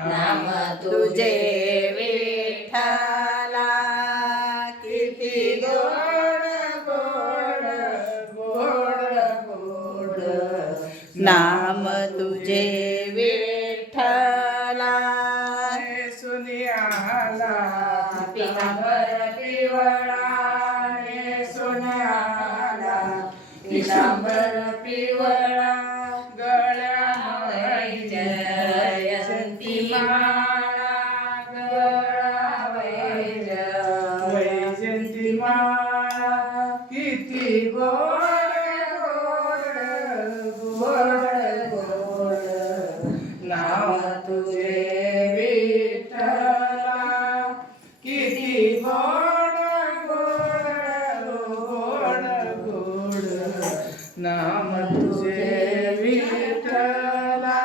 नाम तुझे विठ्ठला किती गोड गोड गोड गोड नाम तुझे विठ्ठला सुनियाला पितांबर पिवळा सोन्याला पितांबर पिवळा गळ्यामध्ये जयंती माळा गळावैर वैजंती माळा किती गोड गोड गोड नाव तुझे विठ्ठला किती गोड गोड गोड गोड नाम तुझे विठ्ठला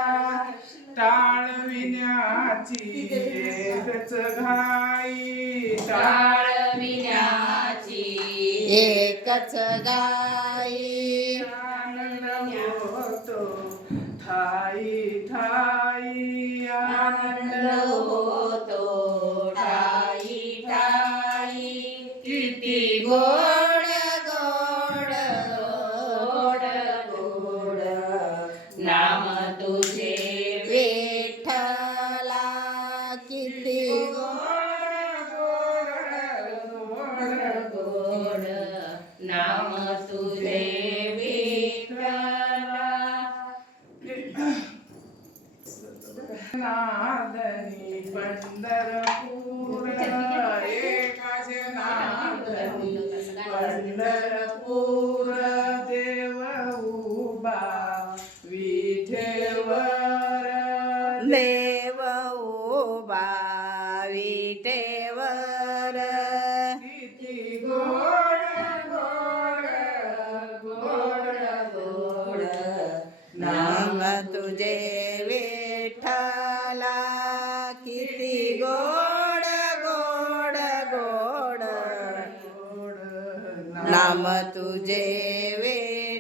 टाळविण्याची एकच घाई टाळविण्याची एकच गाई आनंद होतो ठाई ठाई आनंद होतो ठाई ठाई किती गोड गोड गोड गोड नाम तुझे विठ्ठला किती गोड गोड गोड नाम तुझे विठ्ठला नादनी पंढरपूर एकाचे नादनी पंढरपूर देव उभा विठेवर देव उभा विटेवर किती गोड गोड गोड गोड नाम तुझे विठ्ठला किती गोड गोड गोड नाम तुझे विठ्ठला